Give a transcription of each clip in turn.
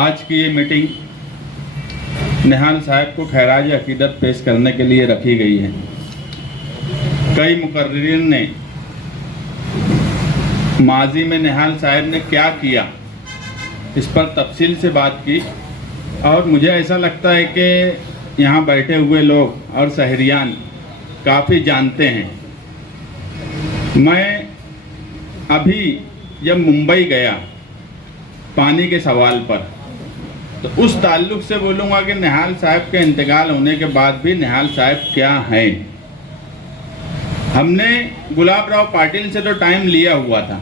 आज की ये मीटिंग निहाल साहब को खैराज अकीदत पेश करने के लिए रखी गई है। कई मुकर्रिरीन ने माजी में निहाल साहब ने क्या किया इस पर तफसील से बात की, और मुझे ऐसा लगता है कि यहाँ बैठे हुए लोग और शहरियान काफ़ी जानते हैं। मैं अभी जब मुंबई गया पानी के सवाल पर, तो उस ताल्लुक़ से बोलूँगा कि निहाल साहब के इंतकाल होने के बाद भी निहाल साहब क्या हैं। हमने गुलाब राव पाटिल से तो टाइम लिया हुआ था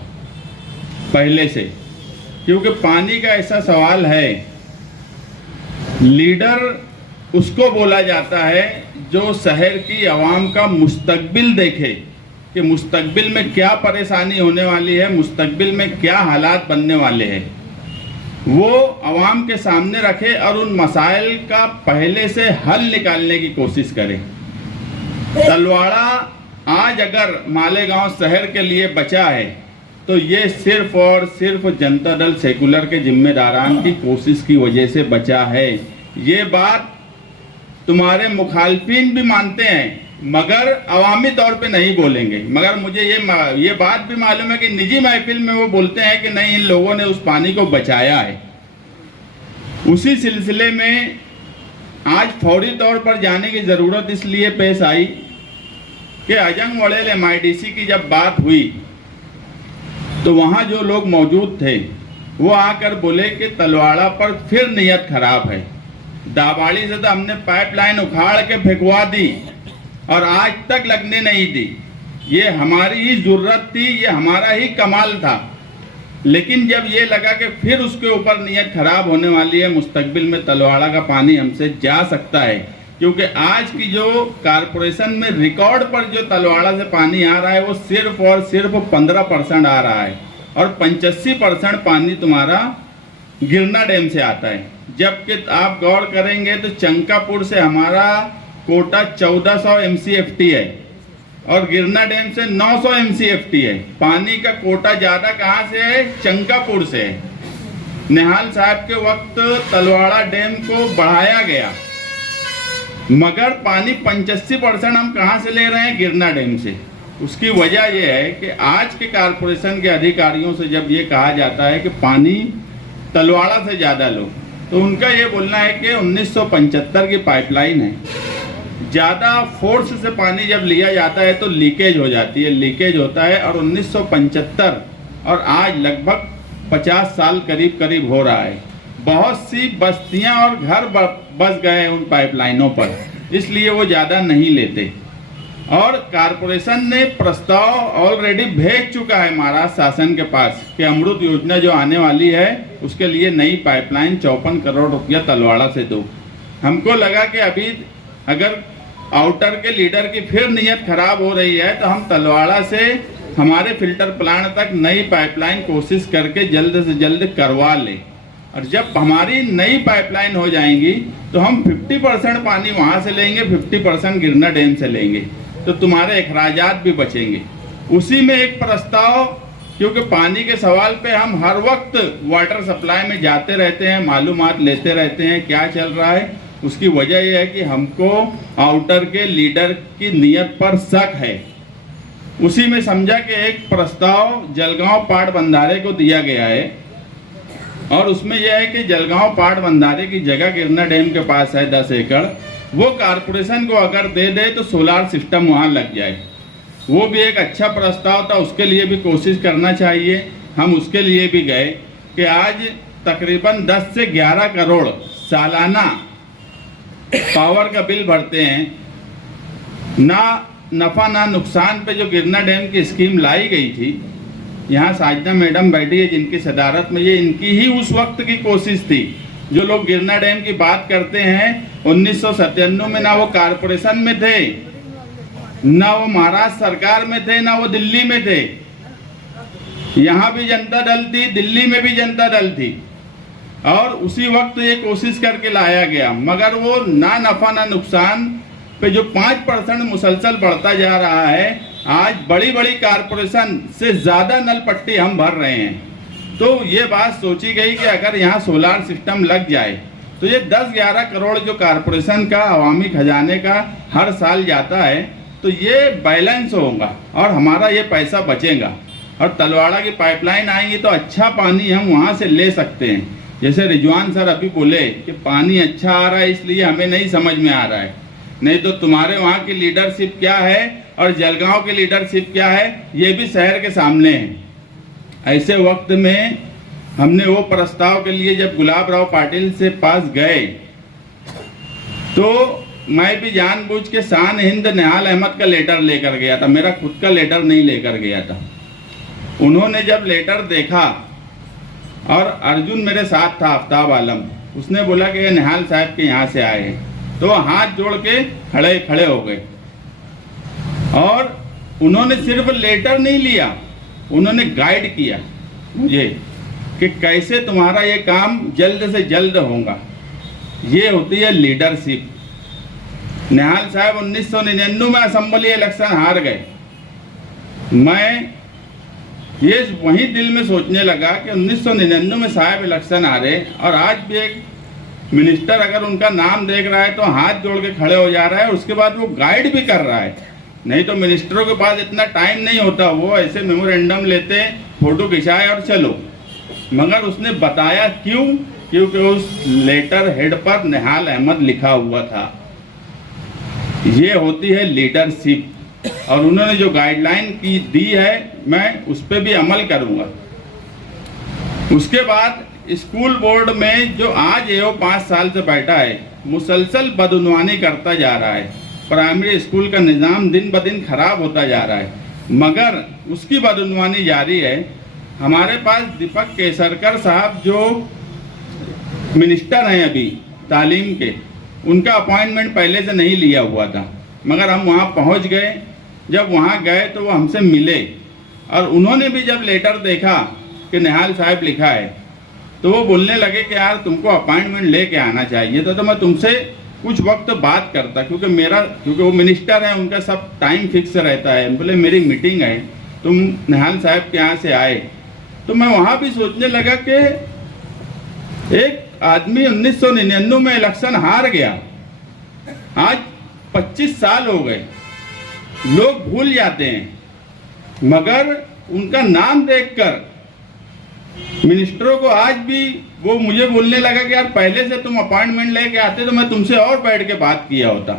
पहले से, क्योंकि पानी का ऐसा सवाल है, लीडर उसको बोला जाता है जो शहर की आवाम का मुस्तकबिल देखे कि मुस्तकबिल में क्या परेशानी होने वाली है, मुस्तकबिल में क्या हालात बनने वाले हैं, वो आवाम के सामने रखे और उन मसाइल का पहले से हल निकालने की कोशिश करे। तलवाड़ा आज अगर मालेगांव शहर के लिए बचा है तो ये सिर्फ और सिर्फ जनता दल सेकुलर के जिम्मेदारान की कोशिश की वजह से बचा है। ये बात तुम्हारे मुखालफिन भी मानते हैं मगर अवामी तौर पे नहीं बोलेंगे, मगर मुझे ये बात भी मालूम है कि निजी महफिल में वो बोलते हैं कि नहीं, इन लोगों ने उस पानी को बचाया है। उसी सिलसिले में आज फौरी तौर पर जाने की ज़रूरत इसलिए पेश आई कि अजंग वड़ेल MIDC की जब बात हुई तो वहाँ जो लोग मौजूद थे वो आकर बोले कि तलवाड़ा पर फिर नीयत खराब है। दाबाड़ी से तो हमने पाइपलाइन उखाड़ के फेंकवा दी और आज तक लगने नहीं दी। ये हमारी ही ज़रूरत थी, ये हमारा ही कमाल था। लेकिन जब ये लगा कि फिर उसके ऊपर नीयत खराब होने वाली है, मुस्तकबिल में तलवाड़ा का पानी हमसे जा सकता है, क्योंकि आज की जो कारपोरेशन में रिकॉर्ड पर जो तलवाड़ा से पानी आ रहा है वो सिर्फ और सिर्फ 15% आ रहा है और 85% पानी तुम्हारा गिरना डैम से आता है। जबकि आप गौर करेंगे तो चंकापुर से हमारा कोटा 1400 MCFT है और गिरना डैम से 900 MCFT है। पानी का कोटा ज़्यादा कहाँ से है? चंकापुर से है। निहाल साहब के वक्त तलवाड़ा डैम को बढ़ाया गया मगर पानी 85% हम कहाँ से ले रहे हैं? गिरना डैम से। उसकी वजह यह है कि आज के कारपोरेशन के अधिकारियों से जब ये कहा जाता है कि पानी तलवाड़ा से ज़्यादा लो, तो उनका ये बोलना है कि 1975 की पाइपलाइन है, ज़्यादा फोर्स से पानी जब लिया जाता है तो लीकेज हो जाती है, लीकेज होता है। और 1975 और आज लगभग 50 साल करीब करीब हो रहा है। बहुत सी बस्तियां और घर बस गए उन पाइपलाइनों पर, इसलिए वो ज़्यादा नहीं लेते। और कारपोरेशन ने प्रस्ताव ऑलरेडी भेज चुका है महाराष्ट्र शासन के पास कि अमृत योजना जो आने वाली है उसके लिए नई पाइपलाइन 54 करोड़ रुपया तलवाड़ा से दो। हमको लगा कि अभी अगर आउटर के लीडर की फिर नीयत खराब हो रही है तो हम तलवाड़ा से हमारे फिल्टर प्लांट तक नई पाइपलाइन कोशिश करके जल्द से जल्द करवा लें, और जब हमारी नई पाइपलाइन हो जाएंगी तो हम 50% पानी वहाँ से लेंगे, 50% गिरना डैम से लेंगे, तो तुम्हारे अखराजात भी बचेंगे। उसी में एक प्रस्ताव, क्योंकि पानी के सवाल पे हम हर वक्त वाटर सप्लाई में जाते रहते हैं, मालूमात लेते रहते हैं क्या चल रहा है। उसकी वजह यह है कि हमको आउटर के लीडर की नीयत पर शक है। उसी में समझा कि एक प्रस्ताव जलगांव पाट बंधारे को दिया गया है और उसमें यह है कि जलगांव पाट बंधारे की जगह गिरना डैम के पास है 10 एकड़, वो कारपोरेशन को अगर दे दे तो सोलार सिस्टम वहाँ लग जाए। वो भी एक अच्छा प्रस्ताव था, उसके लिए भी कोशिश करना चाहिए। हम उसके लिए भी गए कि आज तकरीबन 10 से 11 करोड़ सालाना पावर का बिल भरते हैं। ना नफ़ा ना नुकसान पे जो गिरना डैम की स्कीम लाई गई थी, यहाँ साजना मैडम बैठी है जिनकी सदारत में, ये इनकी ही उस वक्त की कोशिश थी। जो लोग गिरना डैम की बात करते हैं 1997 में ना वो कारपोरेशन में थे, ना वो महाराष्ट्र सरकार में थे, ना वो दिल्ली में थे। यहाँ भी जनता दल थी, दिल्ली में भी जनता दल थी, और उसी वक्त ये कोशिश करके लाया गया। मगर वो ना नफ़ा ना नुकसान पे जो 5% मुसलसल बढ़ता जा रहा है, आज बड़ी बड़ी कारपोरेशन से ज़्यादा नल पट्टी हम भर रहे हैं। तो ये बात सोची गई कि अगर यहाँ सोलार सिस्टम लग जाए तो ये 10-11 करोड़ जो कारपोरेशन का अवामी खजाने का हर साल जाता है तो ये बैलेंस होगा और हमारा ये पैसा बचेगा। और तलवाड़ा की पाइपलाइन आएंगी तो अच्छा पानी हम वहाँ से ले सकते हैं। जैसे रिजवान सर अभी बोले कि पानी अच्छा आ रहा है इसलिए हमें नहीं समझ में आ रहा है, नहीं तो तुम्हारे वहाँ की लीडरशिप क्या है और जलगांव की लीडरशिप क्या है ये भी शहर के सामने है। ऐसे वक्त में हमने वो प्रस्ताव के लिए जब गुलाब राव पाटिल से पास गए तो मैं भी जानबूझ के शान हिंद निहाल अहमद का लेटर लेकर गया था, मेरा खुद का लेटर नहीं लेकर गया था। उन्होंने जब लेटर देखा और अर्जुन मेरे साथ था, आफ्ताब आलम, उसने बोला कि ये निहाल साहब के यहाँ से आए हैं, तो हाथ जोड़ के खड़े हो गए। और उन्होंने सिर्फ लेटर नहीं लिया, उन्होंने गाइड किया मुझे कि कैसे तुम्हारा ये काम जल्द से जल्द होगा। ये होती है लीडरशिप। निहाल साहब 1999 में असेंबली इलेक्शन हार गए। मैं ये वही दिल में सोचने लगा कि 1999 में साहब इलेक्शन हारे और आज भी एक मिनिस्टर अगर उनका नाम देख रहा है तो हाथ जोड़ के खड़े हो जा रहा है, उसके बाद वो गाइड भी कर रहा है। नहीं तो मिनिस्टरों के पास इतना टाइम नहीं होता, वो ऐसे मेमोरेंडम लेते, फोटो खिंचाए और चलो। मगर उसने बताया क्यों? क्योंकि उस लेटर हेड पर निहाल अहमद लिखा हुआ था। ये होती है लीडरशिप। और उन्होंने जो गाइडलाइन की दी है मैं उस पर भी अमल करूंगा। उसके बाद स्कूल बोर्ड में जो आज ये 5 साल से बैठा है मुसलसल बदउनवानी करता जा रहा है। प्राइमरी स्कूल का निज़ाम दिन ब दिन खराब होता जा रहा है, मगर उसकी बदउनवानी जारी है। हमारे पास दीपक केसरकर साहब जो मिनिस्टर हैं अभी तालीम के, उनका अपॉइंटमेंट पहले से नहीं लिया हुआ था, मगर हम वहाँ पहुँच गए। जब वहाँ गए तो वो हमसे मिले और उन्होंने भी जब लेटर देखा कि निहाल साहब लिखा है तो वो बोलने लगे कि यार तुमको अपॉइंटमेंट लेके आना चाहिए तो मैं तुमसे कुछ वक्त बात करता, क्योंकि वो मिनिस्टर है, उनका सब टाइम फिक्स रहता है। बोले मेरी मीटिंग है, तुम निहाल साहब के यहाँ से आए। तो मैं वहाँ भी सोचने लगा कि एक आदमी 1999 में इलेक्शन हार गया, आज 25 साल हो गए, लोग भूल जाते हैं, मगर उनका नाम देखकर मिनिस्टरों को आज भी वो मुझे बोलने लगा कि यार पहले से तुम अपॉइंटमेंट लेके आते तो मैं तुमसे और बैठ के बात किया होता।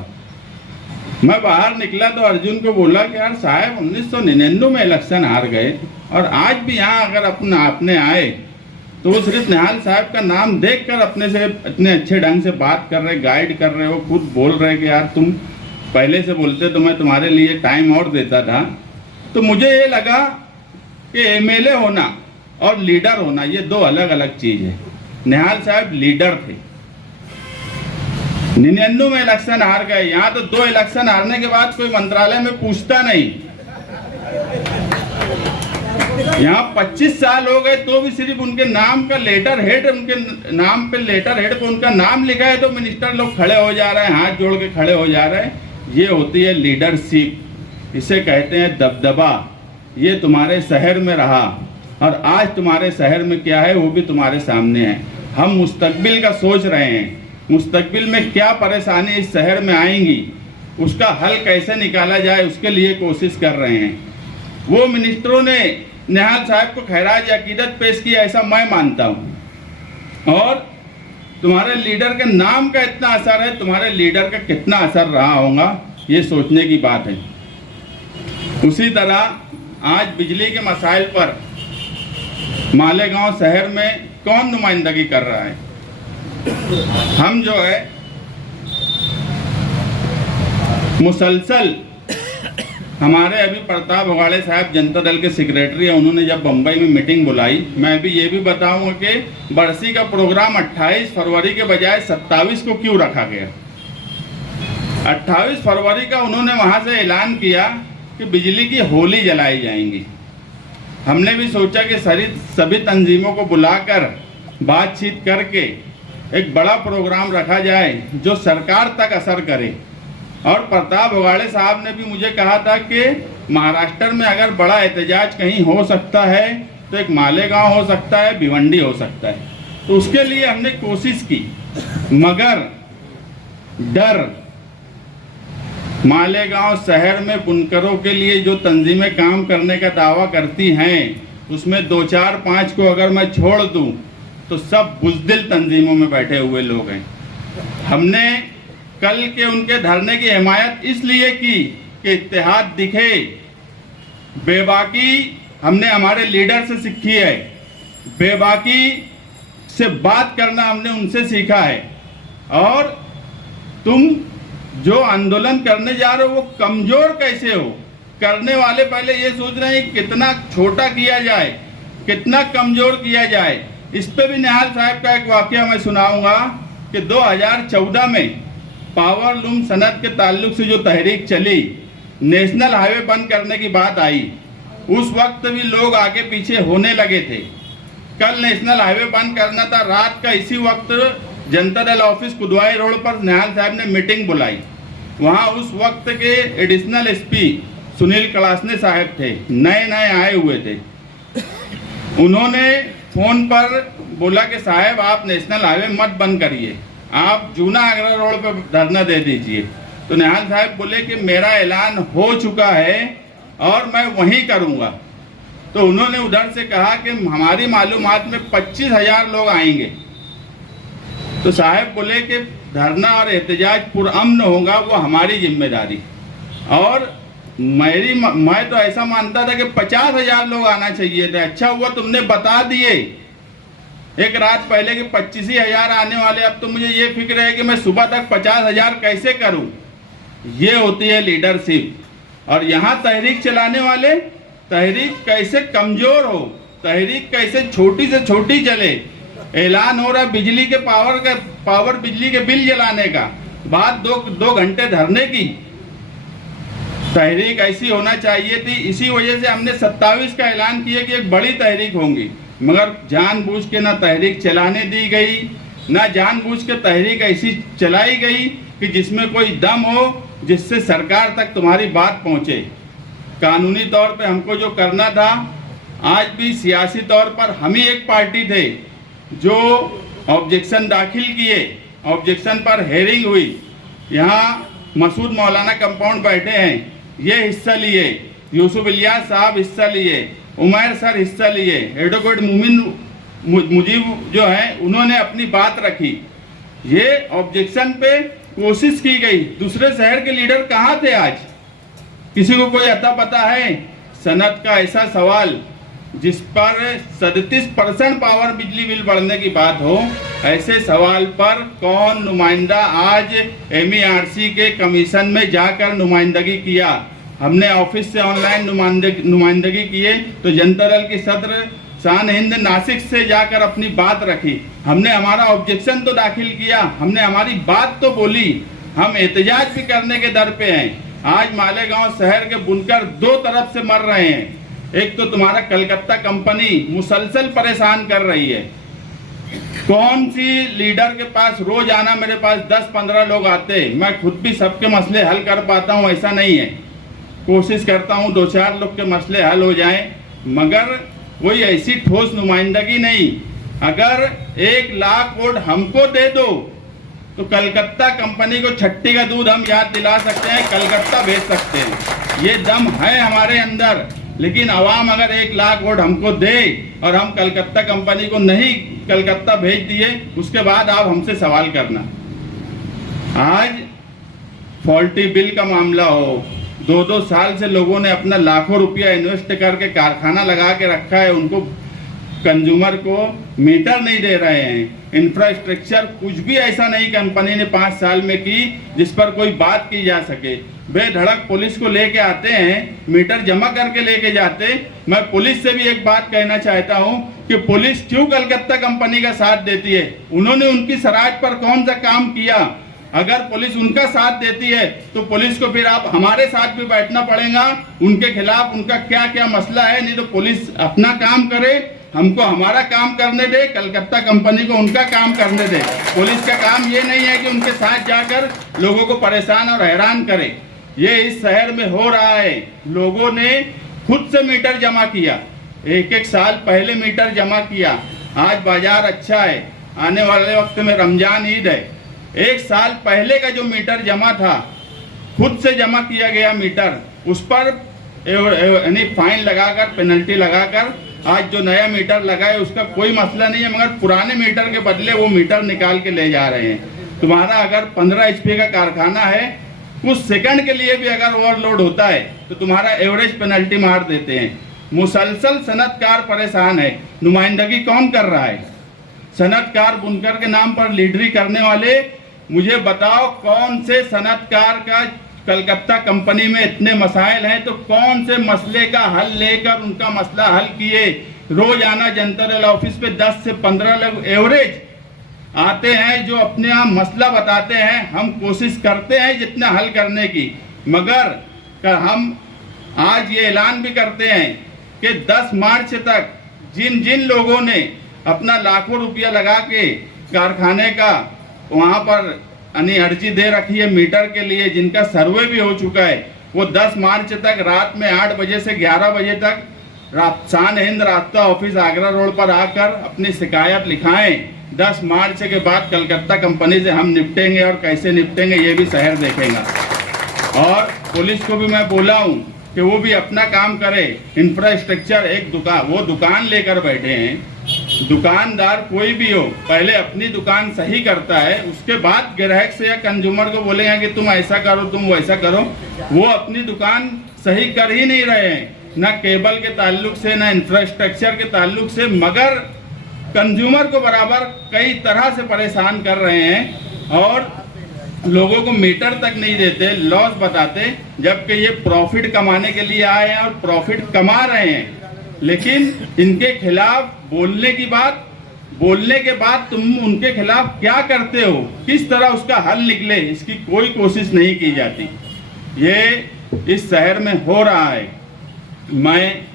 मैं बाहर निकला तो अर्जुन को बोला कि यार साहब 1999 में इलेक्शन हार गए और आज भी यहाँ अगर अपने आए तो वो सिर्फ निहाल साहब का नाम देखकर अपने से इतने अच्छे ढंग से बात कर रहे, गाइड कर रहे हो, खुद बोल रहे कि यार तुम पहले से बोलते तो मैं तुम्हारे लिए टाइम और देता था। तो मुझे ये लगा कि एमएलए होना और लीडर होना ये 2 अलग अलग चीज है। निहाल साहब लीडर थे, 99 में इलेक्शन हार गए। यहाँ तो 2 इलेक्शन हारने के बाद कोई मंत्रालय में पूछता नहीं। यहाँ 25 साल हो गए तो भी सिर्फ उनके नाम का लेटर हेड, उनके नाम पे लेटर हेड पे उनका नाम लिखा है तो मिनिस्टर लोग खड़े हो जा रहे हैं, हाथ जोड़ के खड़े हो जा रहे हैं। ये होती है लीडरशिप, इसे कहते हैं दबदबा। ये तुम्हारे शहर में रहा और आज तुम्हारे शहर में क्या है वो भी तुम्हारे सामने है। हम मुस्तकबिल का सोच रहे हैं, मुस्तकबिल में क्या परेशानी इस शहर में आएंगी, उसका हल कैसे निकाला जाए, उसके लिए कोशिश कर रहे हैं। वो मिनिस्टरों ने निहाल साहब को खैराज अकीदत पेश किया, ऐसा मैं मानता हूँ। और तुम्हारे लीडर के नाम का इतना असर है, तुम्हारे लीडर का कितना असर रहा होगा ये सोचने की बात है। उसी तरह आज बिजली के मसाइल पर मालेगांव शहर में कौन नुमाइंदगी कर रहा है? हम जो है मुसलसल, हमारे अभी प्रताप भगाड़े साहब जनता दल के सेक्रेटरी हैं, उन्होंने जब बम्बई में मीटिंग बुलाई, मैं भी ये भी बताऊंगा कि बरसी का प्रोग्राम 28 फरवरी के बजाय 27 को क्यों रखा गया। 28 फरवरी का उन्होंने वहां से ऐलान किया कि बिजली की होली जलाई जाएंगी। हमने भी सोचा कि सभी तंजीमों को बुलाकर बातचीत करके एक बड़ा प्रोग्राम रखा जाए जो सरकार तक असर करे। और प्रताप भगाड़े साहब ने भी मुझे कहा था कि महाराष्ट्र में अगर बड़ा एहतजाज कहीं हो सकता है तो एक मालेगांव हो सकता है, भिवंडी हो सकता है। तो उसके लिए हमने कोशिश की, मगर डर, मालेगांव शहर में बुनकरों के लिए जो तंजीमें काम करने का दावा करती हैं, उसमें 2, 4, 5 को अगर मैं छोड़ दूं तो सब बुज़दिल तंजीमों में बैठे हुए लोग हैं। हमने कल के उनके धरने की हिमायत इसलिए की कि इत्तेहाद दिखे। बेबाकी हमने हमारे लीडर से सीखी है, बेबाकी से बात करना हमने उनसे सीखा है। और तुम जो आंदोलन करने जा रहे हो वो कमजोर कैसे हो? करने वाले पहले ये सोच रहे हैं कितना छोटा किया जाए, कितना कमजोर किया जाए। इस पे भी निहाल साहब का एक वाकया मैं सुनाऊंगा कि 2014 में पावर लूम सनत के ताल्लुक से जो तहरीक चली, नेशनल हाईवे बंद करने की बात आई, उस वक्त भी लोग आगे पीछे होने लगे थे। कल नेशनल हाईवे बंद करना था, रात का इसी वक्त जनता दल ऑफिस कुदवाई रोड पर निहाल साहब ने मीटिंग बुलाई। वहां उस वक्त के एडिशनल एसपी सुनील कलासने साहब थे, नए नए आए हुए थे। उन्होंने फोन पर बोला कि साहब आप नेशनल हाईवे मत बंद करिए, आप जूना आगरा रोड पर धरना दे दीजिए। तो निहाल साहब बोले कि मेरा ऐलान हो चुका है और मैं वहीं करूंगा। तो उन्होंने उधर से कहा कि हमारी मालूमात में 25,000 लोग आएंगे। तो साहब बोले कि धरना और एहतजाज पुरअमन होगा, वो हमारी जिम्मेदारी। और मैं तो ऐसा मानता था कि 50,000 लोग आना चाहिए थे। अच्छा हुआ तुमने बता दिए एक रात पहले कि 25,000 आने वाले। अब तो मुझे ये फिक्र है कि मैं सुबह तक 50,000 कैसे करूं। ये होती है लीडरशिप। और यहाँ तहरीक चलाने वाले, तहरीक कैसे कमजोर हो, तहरीक कैसे छोटी से छोटी चले। ऐलान हो रहा बिजली के पावर बिजली के बिल जलाने का, बाद 2 घंटे धरने की। तहरीक ऐसी होना चाहिए थी। इसी वजह से हमने 27 का ऐलान किया कि एक बड़ी तहरीक होंगी, मगर जानबूझ के ना तहरीक चलाने दी गई, ना जानबूझ के तहरीक ऐसी चलाई गई कि जिसमें कोई दम हो, जिससे सरकार तक तुम्हारी बात पहुंचे। कानूनी तौर पे हमको जो करना था, आज भी सियासी तौर पर हम ही एक पार्टी थे जो ऑब्जेक्शन दाखिल किए, ऑब्जेक्शन पर हेयरिंग हुई। यहाँ मसूद मौलाना कंपाउंड बैठे हैं, ये हिस्सा लिए, यूसुफ इलियास साहब हिस्सा लिए, उमैर सर हिस्सा लिए, एडवोकेट मुजीब जो है उन्होंने अपनी बात रखी। ये ऑब्जेक्शन पे कोशिश की गई। दूसरे शहर के लीडर कहाँ थे आज? किसी को कोई अता पता है? सनत का ऐसा सवाल जिस पर 37% पावर बिजली बिल बढ़ने की बात हो, ऐसे सवाल पर कौन नुमाइंदा आज MERC के कमीशन में जाकर नुमाइंदगी किया? हमने ऑफिस से ऑनलाइन नुमाइंदगी किए तो जनता दल की सदर शान हिंद नासिक से जाकर अपनी बात रखी। हमने हमारा ऑब्जेक्शन तो दाखिल किया, हमने हमारी बात तो बोली। हम एहतजाज भी करने के दर पे हैं। आज मालेगांव शहर के बुनकर 2 तरफ से मर रहे हैं। एक तो तुम्हारा कलकत्ता कंपनी मुसलसल परेशान कर रही है। कौन सी लीडर के पास रोज आना, मेरे पास 10-15 लोग आते, मैं खुद भी सबके मसले हल कर पाता हूं, ऐसा नहीं है। कोशिश करता हूं 2-4 लोग के मसले हल हो जाएं, मगर कोई ऐसी ठोस नुमाइंदगी नहीं। अगर 1 लाख वोट हमको दे दो तो कलकत्ता कंपनी को छट्टी का दूध हम याद दिला सकते हैं, कलकत्ता भेज सकते हैं। ये दम है हमारे अंदर। लेकिन आवाम अगर 1 लाख वोट हमको दे और हम कलकत्ता कंपनी को नहीं कलकत्ता भेज दिए, उसके बाद आप हमसे सवाल करना। आज फॉल्टी बिल का मामला हो, 2-2 साल से लोगों ने अपना लाखों रुपया इन्वेस्ट करके कारखाना लगा के रखा है, उनको कंज्यूमर को मीटर नहीं दे रहे हैं। इंफ्रास्ट्रक्चर कुछ भी ऐसा नहीं कंपनी ने 5 साल में की जिस पर कोई बात की जा सके। बेधड़क पुलिस को लेके आते हैं, मीटर जमा करके लेके जाते। मैं पुलिस से भी एक बात कहना चाहता हूं कि पुलिस क्यों कलकत्ता कंपनी का साथ देती है? उन्होंने उनकी शरारत पर कौन सा काम किया? अगर पुलिस उनका साथ देती है तो पुलिस को फिर आप हमारे साथ भी बैठना पड़ेगा, उनके खिलाफ उनका क्या क्या मसला है। नहीं तो पुलिस अपना काम करे, हमको हमारा काम करने दे, कलकत्ता कंपनी को उनका काम करने दे। पुलिस का काम ये नहीं है कि उनके साथ जाकर लोगों को परेशान और हैरान करे। ये इस शहर में हो रहा है। लोगों ने खुद से मीटर जमा किया, एक एक साल पहले मीटर जमा किया। आज बाजार अच्छा है, आने वाले वक्त में रमजान ईद है, एक साल पहले का जो मीटर जमा था, खुद से जमा किया गया मीटर, उस पर यानी फाइन लगाकर, पेनल्टी लगाकर आज जो नया मीटर लगा है उसका कोई मसला नहीं है, मगर पुराने मीटर के बदले वो मीटर निकाल के ले जा रहे हैं। तुम्हारा अगर 15 HP का कारखाना है, कुछ सेकंड के लिए भी अगर ओवरलोड होता है तो तुम्हारा एवरेज पेनल्टी मार देते हैं। मुसलसल सनतकार परेशान है। नुमाइंदगी कौन कर रहा है? सनतकार बुनकर के नाम पर लीडरी करने वाले। मुझे बताओ कौन से सनतकार का कलकत्ता कंपनी में इतने मसाइल हैं तो कौन से मसले का हल लेकर उनका मसला हल किए? रोजाना जनता ऑफिस पे 10 से 15 लोग एवरेज आते हैं जो अपने आप मसला बताते हैं। हम कोशिश करते हैं जितना हल करने की, मगर हम आज ये ऐलान भी करते हैं कि 10 मार्च तक जिन जिन लोगों ने अपना लाखों रुपया लगा के कारखाने का वहाँ पर अर्जी दे रखी है मीटर के लिए, जिनका सर्वे भी हो चुका है, वो 10 मार्च तक रात में 8 बजे से 11 बजे तक शान हिंद रास्ता ऑफिस आगरा रोड पर आकर अपनी शिकायत लिखाएं। 10 मार्च के बाद कलकत्ता कंपनी से हम निपटेंगे, और कैसे निपटेंगे ये भी शहर देखेगा। और पुलिस को भी मैं बोला हूँ कि वो भी अपना काम करे। इंफ्रास्ट्रक्चर एक दुकान लेकर बैठे हैं। दुकानदार कोई भी हो, पहले अपनी दुकान सही करता है, उसके बाद ग्राहक से या कंज्यूमर को बोलेगा कि तुम ऐसा करो, तुम वैसा करो। वो अपनी दुकान सही कर ही नहीं रहे हैं, ना केबल के ताल्लुक से, ना इंफ्रास्ट्रक्चर के ताल्लुक से, मगर कंज्यूमर को बराबर कई तरह से परेशान कर रहे हैं और लोगों को मीटर तक नहीं देते, लॉस बताते, जबकि ये प्रॉफिट कमाने के लिए आए हैं और प्रॉफिट कमा रहे हैं। लेकिन इनके खिलाफ बोलने के बाद तुम उनके खिलाफ क्या करते हो, किस तरह उसका हल निकले, इसकी कोई कोशिश नहीं की जाती। ये इस शहर में हो रहा है। मैं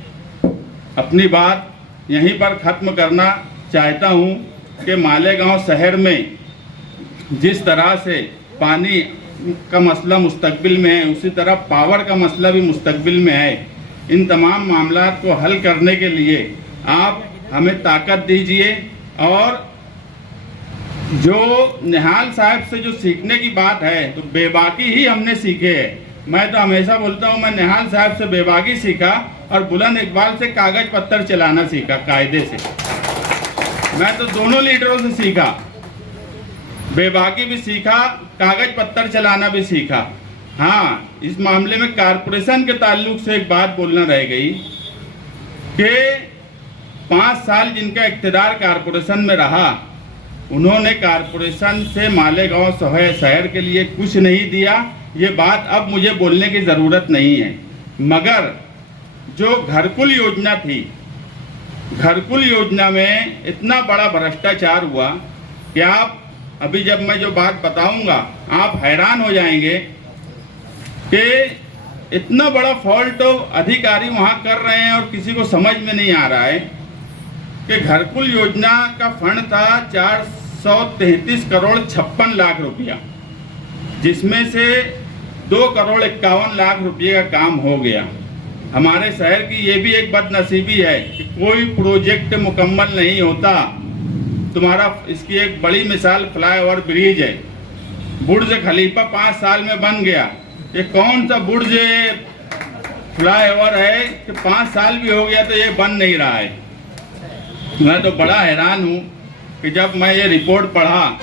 अपनी बात यहीं पर ख़त्म करना चाहता हूँ कि मालेगांव शहर में जिस तरह से पानी का मसला मुस्तकबिल में है, उसी तरह पावर का मसला भी मुस्तकबिल में है। इन तमाम मामलात को हल करने के लिए आप हमें ताकत दीजिए। और जो निहाल साहब से जो सीखने की बात है, तो बेबाकी ही हमने सीखे है। मैं तो हमेशा बोलता हूँ, मैं निहाल साहब से बेबाकी सीखा और बुलंद इकबाल से कागज पत्थर चलाना सीखा कायदे से। मैं तो दोनों लीडरों से सीखा, बेबाकी भी सीखा, कागज पत्थर चलाना भी सीखा। हाँ, इस मामले में कारपोरेशन के ताल्लुक से एक बात बोलना रह गई कि 5 साल जिनका इख्तियार कारपोरेशन में रहा, उन्होंने कारपोरेशन से मालेगांव शहर के लिए कुछ नहीं दिया। ये बात अब मुझे बोलने की ज़रूरत नहीं है, मगर जो घरकुल योजना थी, घरकुल योजना में इतना बड़ा भ्रष्टाचार हुआ कि आप अभी जब मैं जो बात बताऊंगा आप हैरान हो जाएंगे कि इतना बड़ा फॉल्ट अधिकारी वहां कर रहे हैं और किसी को समझ में नहीं आ रहा है कि घरकुल योजना का फंड था 433 करोड़ 56 लाख रुपया, जिसमें से 2 करोड़ 51 लाख रुपये का काम हो गया। हमारे शहर की ये भी एक बदनसीबी है कि कोई प्रोजेक्ट मुकम्मल नहीं होता। तुम्हारा इसकी एक बड़ी मिसाल फ्लाईओवर ब्रिज है। बुर्ज खलीफा 5 साल में बन गया। ये कौन सा बुर्ज फ्लाईओवर है कि 5 साल भी हो गया तो ये बन नहीं रहा है। मैं तो बड़ा हैरान हूँ कि जब मैं ये रिपोर्ट पढ़ा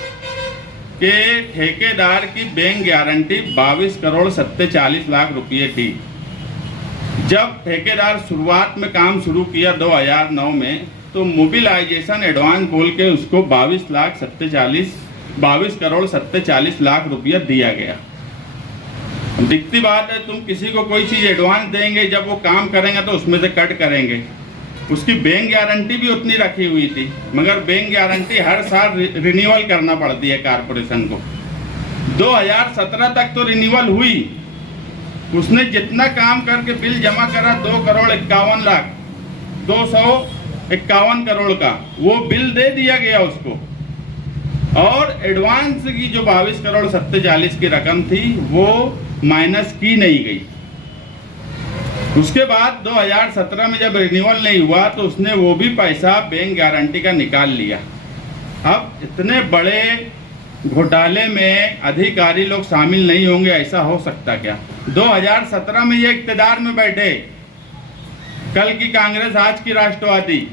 कि ठेकेदार की बैंक गारंटी 22 करोड़ 47 लाख रुपये थी। जब ठेकेदार शुरुआत में काम शुरू किया 2009 में, तो मोबिलाइजेशन एडवांस बोल के उसको 22 करोड़ 47 लाख रुपया दिया गया। दिखती बात है, तुम किसी को कोई चीज़ एडवांस देंगे, जब वो काम करेंगे तो उसमें से कट करेंगे। उसकी बैंक गारंटी भी उतनी रखी हुई थी, मगर बैंक गारंटी हर साल रिन्यूअल करना पड़ती है कारपोरेशन को। 2017 तक तो रिन्यूअल हुई। उसने जितना काम करके बिल जमा करा 2 करोड़ 51 लाख 251 करोड़ का, वो बिल दे दिया गया उसको। और एडवांस की जो 22 करोड़ 47 की रकम थी वो माइनस की नहीं गई। उसके बाद 2017 में जब रिन्यूअल नहीं हुआ तो उसने वो भी पैसा बैंक गारंटी का निकाल लिया। अब इतने बड़े घोटाले में अधिकारी लोग शामिल नहीं होंगे, ऐसा हो सकता क्या? 2017 में ये इक़्तिदार में बैठे, कल की कांग्रेस आज की राष्ट्रवादी,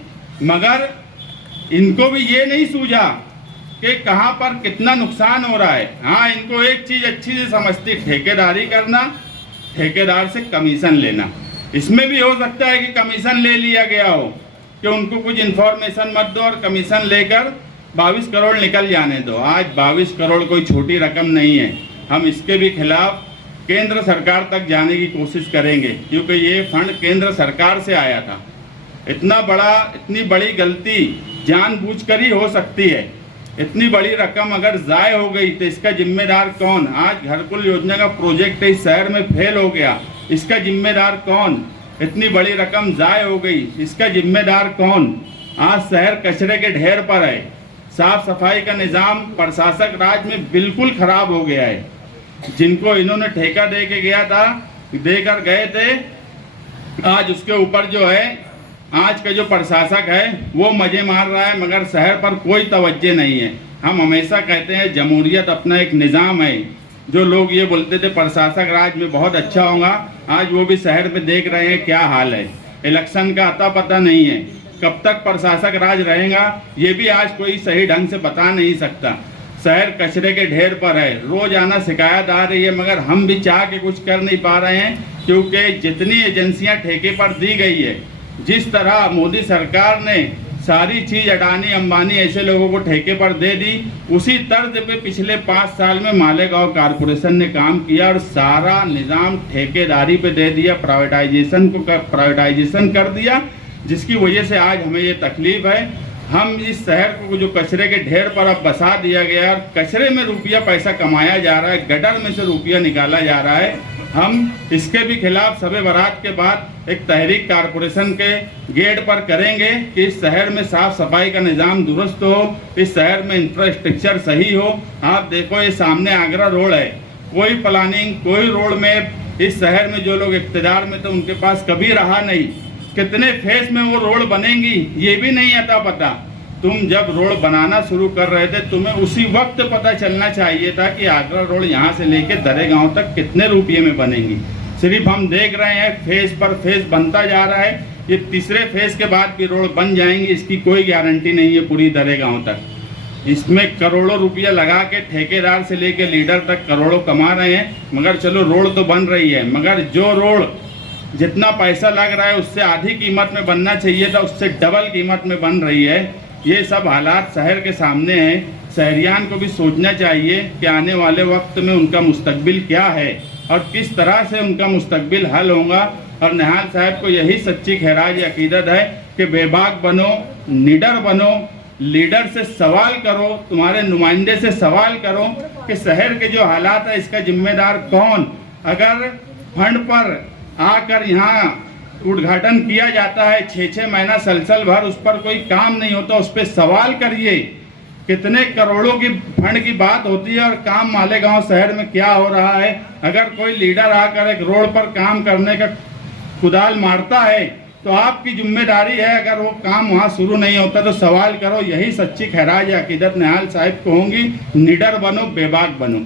मगर इनको भी ये नहीं सूझा कि कहाँ पर कितना नुकसान हो रहा है। हाँ, इनको एक चीज़ अच्छी से समझती, ठेकेदारी करना, ठेकेदार से कमीशन लेना। इसमें भी हो सकता है कि कमीशन ले लिया गया हो कि उनको कुछ इन्फॉर्मेशन मत दो और कमीशन लेकर 22 करोड़ निकल जाने दो। आज 22 करोड़ कोई छोटी रकम नहीं है। हम इसके भी खिलाफ केंद्र सरकार तक जाने की कोशिश करेंगे, क्योंकि ये फंड केंद्र सरकार से आया था। इतनी बड़ी गलती जानबूझकर ही हो सकती है। इतनी बड़ी रकम अगर ज़ाय हो गई तो इसका जिम्मेदार कौन? आज घरकुल योजना का प्रोजेक्ट इस शहर में फेल हो गया, इसका जिम्मेदार कौन? इतनी बड़ी रकम ज़ाय हो गई, इसका जिम्मेदार कौन? आज शहर कचरे के ढेर पर है। साफ सफाई का निज़ाम प्रशासक राज में बिल्कुल खराब हो गया है। जिनको इन्होंने ठेका दे के देकर गए थे, आज उसके ऊपर जो है आज का जो प्रशासक है वो मजे मार रहा है, मगर शहर पर कोई तवज्जो नहीं है। हम हमेशा कहते हैं जमहूरियत अपना एक निज़ाम है। जो लोग ये बोलते थे प्रशासक राज में बहुत अच्छा होगा, आज वो भी शहर में देख रहे हैं क्या हाल है। इलेक्शन का अता पता नहीं है, कब तक प्रशासक राज रहेगा ये भी आज कोई सही ढंग से बता नहीं सकता। शहर कचरे के ढेर पर है, रोजाना शिकायत आ रही है, मगर हम भी चाह के कुछ कर नहीं पा रहे हैं, क्योंकि जितनी एजेंसियां ठेके पर दी गई है, जिस तरह मोदी सरकार ने सारी चीज़ अडानी अंबानी ऐसे लोगों को ठेके पर दे दी, उसी तर्ज पे पिछले 5 साल में मालेगांव कॉरपोरेशन ने काम किया और सारा निज़ाम ठेकेदारी पे दे दिया, प्राइवेटाइजेशन कर दिया, जिसकी वजह से आज हमें ये तकलीफ है। हम इस शहर को जो कचरे के ढेर पर अब बसा दिया गया और कचरे में रुपया पैसा कमाया जा रहा है, गटर में से रुपया निकाला जा रहा है, हम इसके भी खिलाफ शब बारात के बाद एक तहरीक कारपोरेशन के गेट पर करेंगे कि इस शहर में साफ सफाई का निज़ाम दुरुस्त हो, इस शहर में इंफ्रास्ट्रक्चर सही हो। आप देखो ये सामने आगरा रोड है, कोई प्लानिंग, कोई रोड में इस शहर में जो लोग इक़्तिदार में थे उनके पास कभी रहा नहीं। कितने फेस में वो रोड बनेंगी ये भी नहीं आता पता। तुम जब रोड बनाना शुरू कर रहे थे तुम्हें उसी वक्त पता चलना चाहिए था कि आगरा रोड यहाँ से लेके दरेगांव तक कितने रुपये में बनेंगी। सिर्फ हम देख रहे हैं फेस पर फेस बनता जा रहा है। ये तीसरे फेस के बाद भी रोड बन जाएंगी, इसकी कोई गारंटी नहीं है पूरी दरेगांव तक। इसमें करोड़ों रुपया लगा के ठेकेदार से लेके लीडर तक करोड़ों कमा रहे हैं, मगर चलो रोड तो बन रही है, मगर जो रोड जितना पैसा लग रहा है उससे आधी कीमत में बनना चाहिए था, उससे डबल कीमत में बन रही है। ये सब हालात शहर के सामने हैं। शहरियान को भी सोचना चाहिए कि आने वाले वक्त में उनका मुस्तकबिल क्या है और किस तरह से उनका मुस्तकबिल हल होगा। और निहाल साहब को यही सच्ची खैराज अकीदत है कि बेबाक बनो, निडर बनो, लीडर से सवाल करो, तुम्हारे नुमाइंदे से सवाल करो कि शहर के जो हालात है इसका जिम्मेदार कौन। अगर फंड पर आकर यहाँ उद्घाटन किया जाता है 6-6 महीना सलसल भर उस पर कोई काम नहीं होता, उस पर सवाल करिए। कितने करोड़ों की फंड की बात होती है और काम मालेगांव शहर में क्या हो रहा है। अगर कोई लीडर आकर एक रोड पर काम करने का कुदाल मारता है तो आपकी जिम्मेदारी है, अगर वो काम वहाँ शुरू नहीं होता तो सवाल करो। यही सच्ची खैराज अकीदत निहाल साहब को होंगी। निडर बनो, बेबाक बनो।